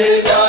کربلا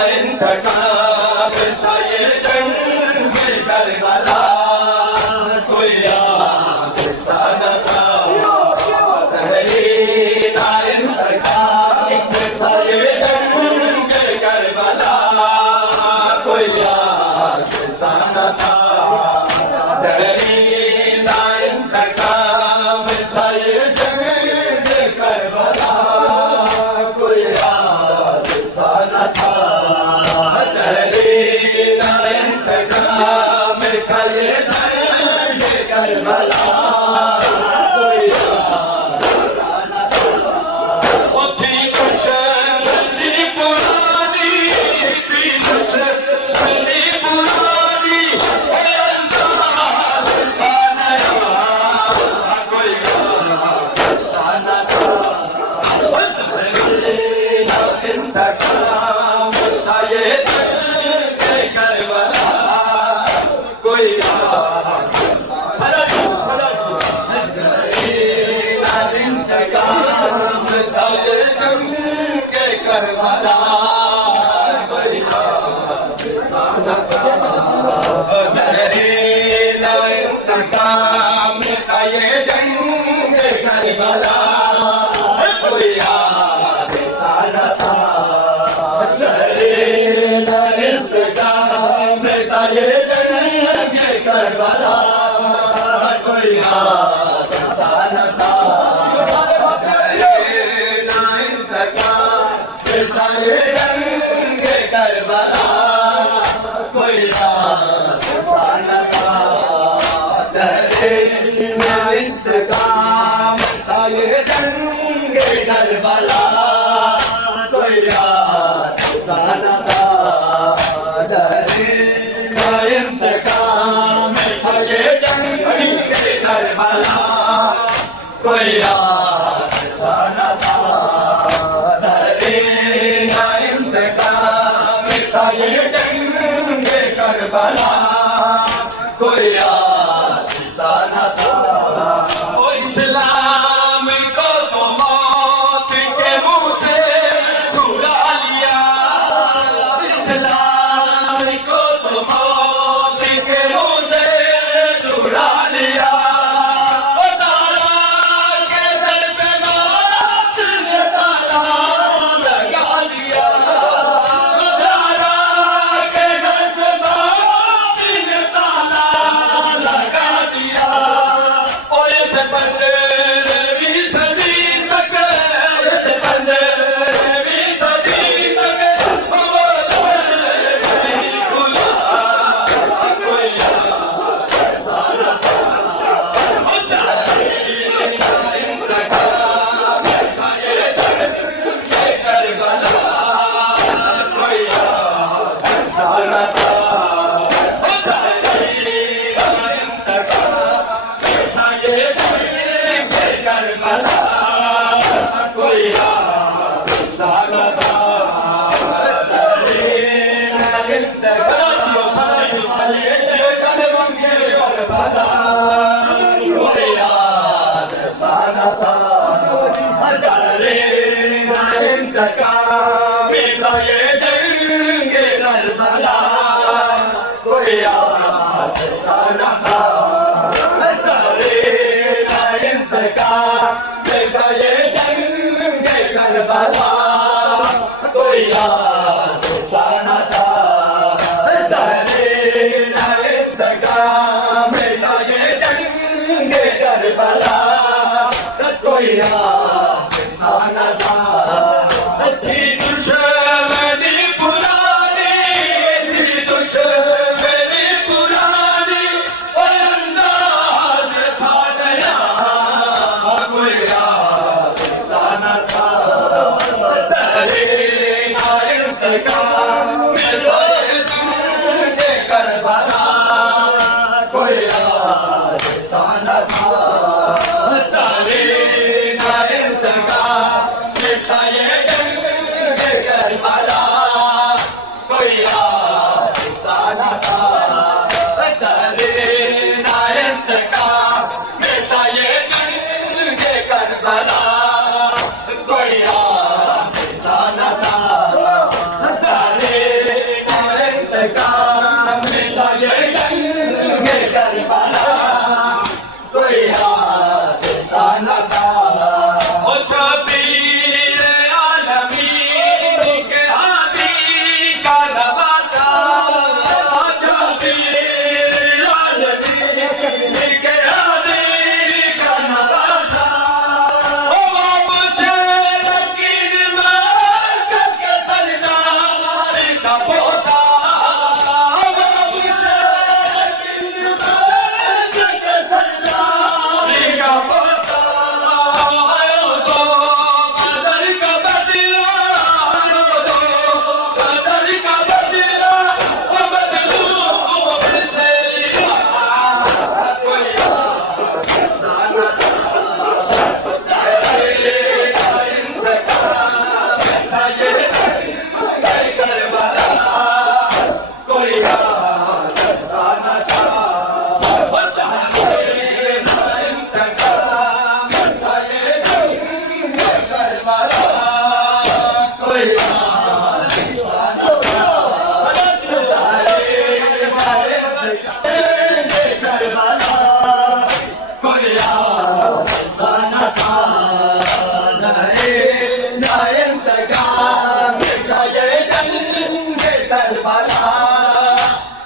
کربلا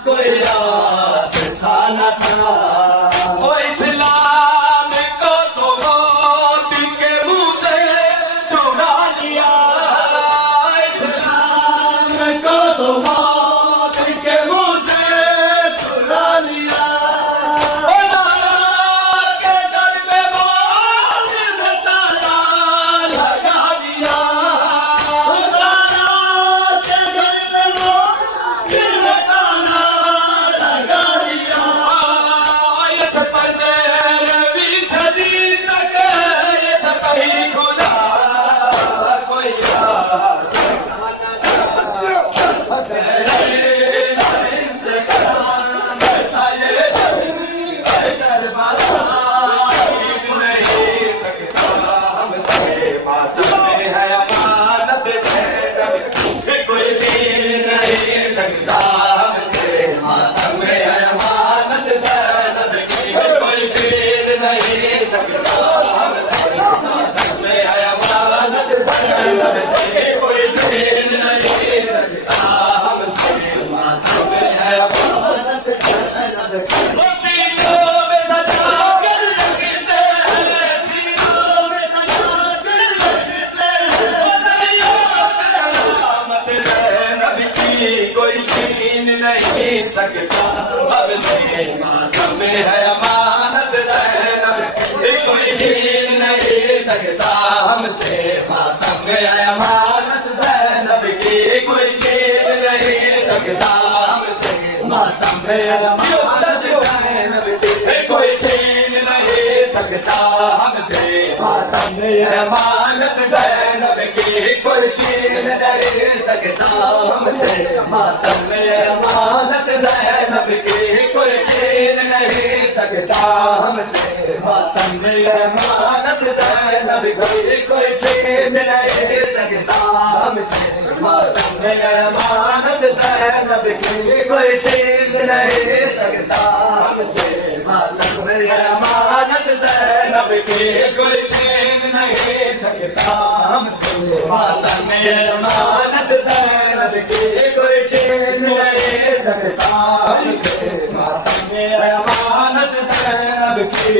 کوئی رات تھا نہ تھا وہ اسلام کو تو موت کے منہ سے چھڑا لیا اسلام کو تو موت کے منہ سے چھڑا لیا کوئی چھین نہیں سکتا ہم سے ماتم ہے امانت زینب کوئی چھین نہیں سکتا ہم سے ماتم ہے امانت زینب کی کوئی چھین نہیں سکتا ہم سے ماتم ہے امانت زینب کی کوئی چھین نہیں سکتا ہم سے ماتم ہے امانت زینب کی کوئی چھین نہیں سکتا ہم سے ماتم میں امانت زینب کی کوئی چھین نہیں سکتا ہم سے ماتم میں امانت زینب کی کوئی چھین نہیں سکتا ہم سے ماتم میں امانت زینب کی کوئی چھین نہیں سکتا ہم سے ماتم میں امانت زینب کی کوئی چھین نہیں سکتا ہم سے ماتم میں امانت زینب کی کوئی چھین نہیں سکتا ہم سے ماتم میں امانت زینب کی